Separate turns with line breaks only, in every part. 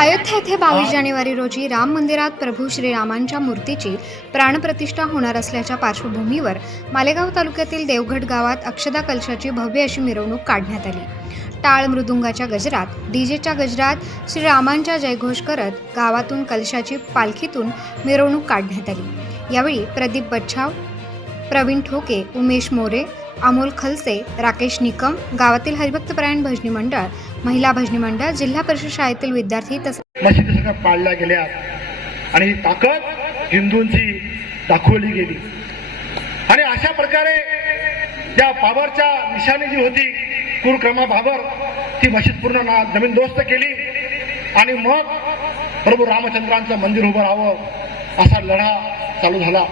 अयोध्या येथे बावीस जानेवारी रोजी राम मंदिरात प्रभू श्रीरामांच्या मूर्तीची प्राणप्रतिष्ठा होणार असल्याच्या पार्श्वभूमीवर मालेगाव तालुक्यातील देवगड गावात अक्षदा कलशाची भव्य अशी मिरवणूक काढण्यात आली. टाळ मृदुंगाच्या गजरात डीजेच्या गजरात श्रीरामांच्या जयघोष करत गावातून कलशाची पालखीतून मिरवणूक काढण्यात आली. यावेळी प्रदीप बच्छाव प्रवीण ठोके उमेश मोरे अमोल खलसे राकेश निकम गावातील हरिभक्तपरायण भजनी मंडळ महिला भजनी मंडळ जिल्हा परिषद शाळेतील विद्यार्थी तसेच
मशिदी सगळ्या पाळल्या गेल्या. आणि ही ताकद हिंदूंची दाखवली गेली. आणि अशा प्रकारे ज्या बाबरच्या निशाणी जी होती कुरक्रमा बाबर ती मशीद पूर्ण ना जमीनदोस्त केली. आणि मग प्रभू रामचंद्रांचं मंदिर उभं राहावं असा लढा चालू झाला.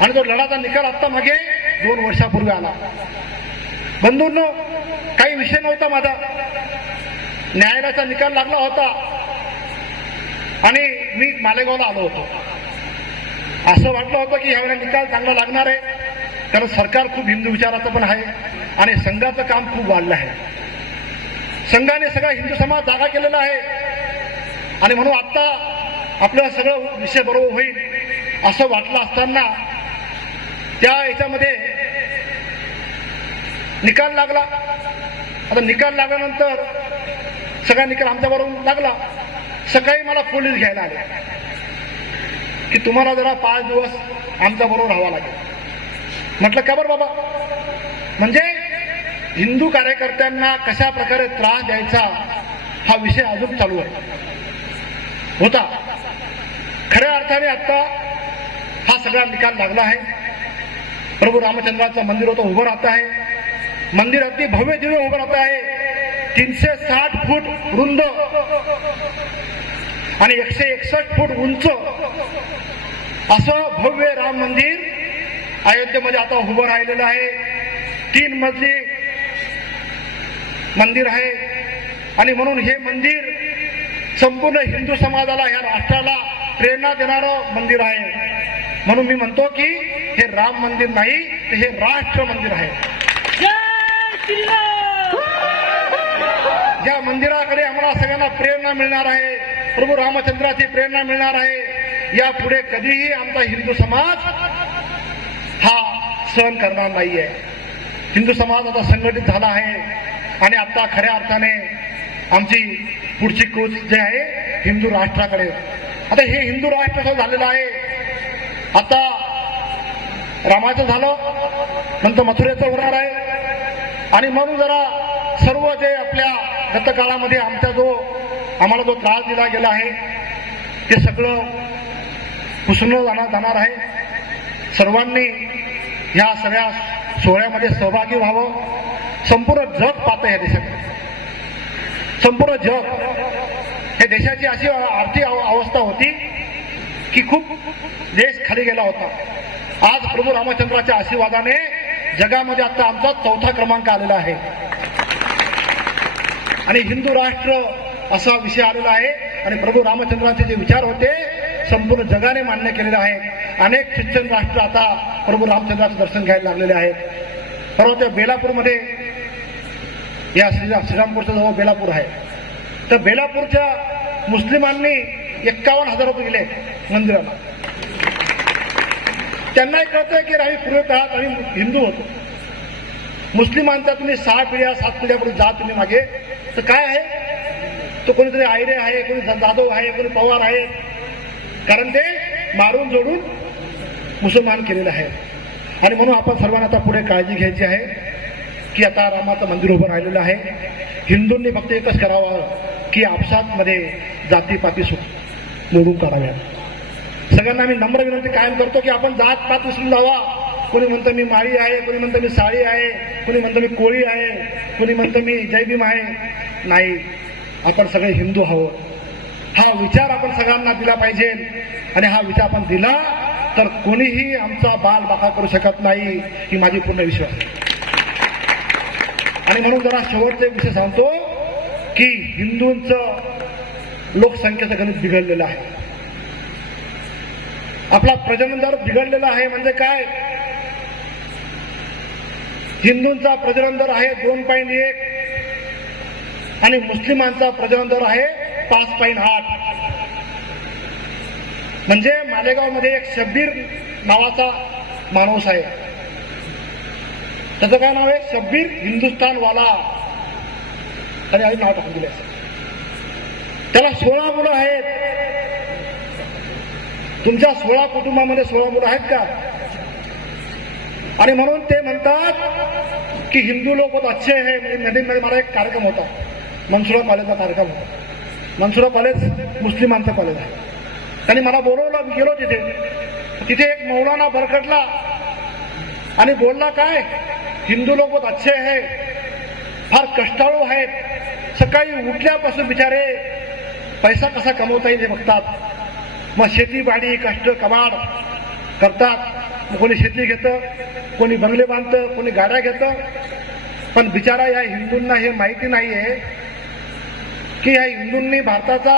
आणि तो लढाचा निकाल आत्ता मागे दोन वर्षापूर्वी आला. बंधूंनो काही विषय नव्हता माझा. न्यायालयाचा निकाल लागला होता. आणि मी मालेगावला आलो होतो. असं वाटलं होतं की ह्यावेळेला निकाल चांगला लागणार आहे. कारण सरकार खूप हिंदू विचाराचं पण आहे आणि संघाचं काम खूप वाढलं आहे. संघाने सगळा हिंदू समाज जागा केलेला आहे. आणि म्हणून आत्ता आपलं सगळं विषय बरोबर होईल असं वाटलं असताना त्या याच्यामध्ये निकाल लागला. आता निकाल लागल्यानंतर सगळा निकाल आमच्याबरोबर लागला. सकाळी मला पोलीस घ्यायला आले. की तुम्हाला जरा पाच दिवस आमच्या बरोबर राहावा लागेल. म्हटलं का बरं बाबा? म्हणजे हिंदू कार्यकर्त्यांना कशा प्रकारे त्रास द्यायचा हा विषय अजून चालू आहे. होता. खऱ्या अर्थाने आता हा सगळा निकाल लागला आहे. प्रभू रामचंद्राचं मंदिर होतं उभं राहत आहे. मंदिर अगदी भव्य दिव्य उभं राहत आहे. तीनशे साठ फूट रुंद आणि एकशे एकसष्ट फूट उंच असं भव्य राम मंदिर अयोध्येमध्ये आता उभं राहिलेलं आहे. तीन मजली मंदिर आहे. आणि म्हणून हे मंदिर संपूर्ण हिंदू समाजाला या राष्ट्राला प्रेरणा देणारं मंदिर आहे. म्हणून मी म्हणतो की हे राम मंदिर नाही तर हे राष्ट्र मंदिर आहे. ज्या मंदिराकडे आम्हाला सगळ्यांना प्रेरणा मिळणार आहे. प्रभू रामचंद्राची प्रेरणा मिळणार आहे. यापुढे कधीही आमचा हिंदू समाज हा सहन करणार नाहीये. हिंदू समाज आता संघटित झाला आहे. आणि आता खऱ्या अर्थाने आमची पुढची कूच जे आहे हिंदू राष्ट्राकडे. आता हे हिंदू राष्ट्र असं झालेलं आहे. आता रामाचं झालं नंतर मथुरेचं होणार आहे. आणि म्हणून जरा सर्व जे आपल्या गतकाळामध्ये आमचा जो आम्हाला जो त्रास दिला गेला आहे ते सगळं पुसणं जाणार जाणार आहे. सर्वांनी ह्या सगळ्या सोहळ्यामध्ये सहभागी व्हावं. संपूर्ण जग पाहतं या देशात संपूर्ण जग. हे देशाची अशी आर्थिक अव- अवस्था होती की खूप देश खाली गेला होता. आज प्रभू रामचंद्राच्या आशीर्वादाने जगामध्ये आता आमचा चौथा क्रमांक आलेला आहे. आणि हिंदू राष्ट्र असा विषय आलेला आहे. आणि प्रभू रामचंद्रांचे जे विचार होते संपूर्ण जगाने मान्य केलेले आहेत. अनेक ख्रिश्चन राष्ट्र आता प्रभू रामचंद्राचं दर्शन घ्यायला लागलेले आहेत. परवा त्या बेलापूरमध्ये या श्री श्रीरामपूरच्या जवळ बेलापूर आहे. तर बेलापूरच्या मुस्लिमांनी एक्कावन्न हजार रुपये दिले मंदिराला. त्यांनाही कळतंय की आम्ही पूर्व काळात आम्ही हिंदू होतो. मुस्लिमांचा तुम्ही सहा पिढ्या सात पिढ्यापर्यंत जा तुम्ही मागे. तर काय आहे? तो कोणीतरी आयरे आहे कोणी जाधव आहे कोणी पवार आहे. कारण ते मारून जोडून मुसलमान केलेलं आहे. आणि म्हणून आपण सर्वांना आता पुढे काळजी घ्यायची आहे की आता रामाचं मंदिर उभं राहिलेलं आहे. हिंदूंनी फक्त एकच करावं की आपसातमध्ये जातीपाती सुट मोडून काढाव्यात. सगळ्यांना मी नम्र विनंती कायम करतो की आपण जात पात विसरून जावा. कोणी म्हणतं मी माळी आहे कोणी म्हणतं मी साळी आहे कोणी म्हणतं मी कोळी आहे कोणी म्हणतं मी जयभीम आहे. नाही आपण सगळे हिंदू आहोत. हा विचार आपण सगळ्यांना दिला पाहिजे आणि हा विचार आपण दिला तर कोणीही आमचा बाल बाका करू शकत नाही ही माझी पूर्ण विश्वास आहे. आणि म्हणून जरा शेवटचा एक विषय सांगतो की हिंदूंचं लोकसंख्येचं गणित बिघडलेलं आहे. आपला प्रजनन दर बिघडलेला आहे म्हणजे काय? हिंदूंचा प्रजनन दर आहे दोन पॉईंट एक आणि मुस्लिमांचा प्रजनन दर आहे पाच पॉईंट आठ. म्हणजे मालेगावमध्ये एक शब्बीर नावाचा माणूस आहे. त्याचं काय नाव आहे? शब्बीर हिंदुस्थानवाला. आणि आधी नाव टाकून दिले त्याला सोळा मुलं आहेत. तुमच्या सोळा कुटुंबामध्ये सोळा मुलं आहेत का? आणि म्हणून ते म्हणतात की हिंदू लोक बहुत अच्छे है. म्हणजे नदीमध्ये मला एक कार्यक्रम होता. मनसुरा कॉलेजचा कार्यक्रम होता. मनसुरा कॉलेज मुस्लिमांचं कॉलेज आहे. त्यांनी मला बोलवलं. मी गेलो तिथे. तिथे एक मौलाना बरकटला आणि बोलला काय? हिंदू लोक बहुत अच्छे है. फार कष्टाळू आहेत. सकाळी उठल्यापासून बिचारे पैसा कसा कमवता येईल हे बघतात. मग शेतीबाडी कष्ट कबाड करतात. मग कोणी शेती घेतं कोणी बंगले बांधतं कोणी गाड्या घेतं. पण बिचारा या हिंदूंना हे माहिती नाही आहे की ह्या हिंदूंनी भारताचा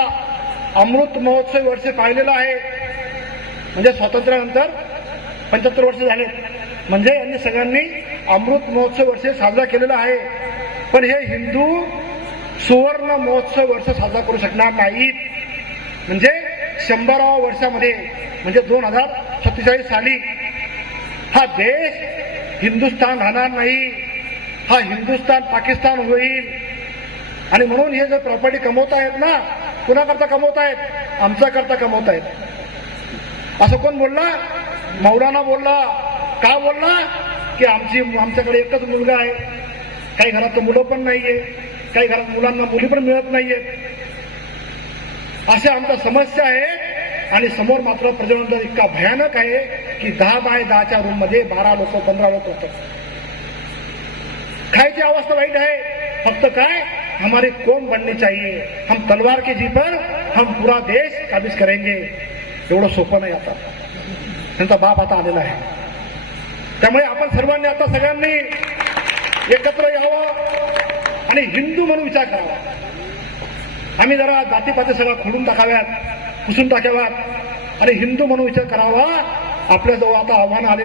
अमृत महोत्सव वर्ष पाहिलेला आहे. म्हणजे स्वातंत्र्यानंतर पंच्याहत्तर वर्ष झाले म्हणजे यांनी सगळ्यांनी अमृत महोत्सव वर्ष साजरा केलेला आहे. पण हे हिंदू सुवर्ण महोत्सव वर्ष साजरा करू शकणार नाहीत. म्हणजे शंभराव्या वर्षामध्ये म्हणजे दोन हजार सत्तेचाळीस साली हा देश हिंदुस्थान राहणार नाही हा हिंदुस्थान पाकिस्तान होईल. आणि म्हणून हे जे प्रॉपर्टी कमवत आहेत ना कुणाकरता कमवत आहेत आमच्याकरता कमवत आहेत असं कोण बोलला? मौलाना बोलला. का बोलला? की आमची आमच्याकडे एकच मुलगा आहे. काही घरात मुलं पण नाहीये. काही घरात मुलांना मुली पण मिळत नाहीये अशा आमच्या समस्या आहे. आणि समोर मात्र प्रजनन इतका भयानक आहे की दहा बाय दहाच्या रूममध्ये बारा लोक पंधरा लोक होतात खायची अवस्था वाईट आहे? फक्त काय? हमारी कोण बनने चाहिए? हम तलवार के जी पर हम पूरा देश काबीज करेंगे. एवढं सोपं नाही आता. त्यांचा बाप आता आलेला आहे. त्यामुळे आपण सर्वांनी आता सगळ्यांनी एकत्र यावं आणि हिंदू म्हणून विचार करावा. आम्ही जरा जातीपाती सगळं खोडून टाकाव्यात पुसून टाकाव्यात. आणि हिंदू म्हणून विचार करावा. आपल्याजवळ आता आव्हान आले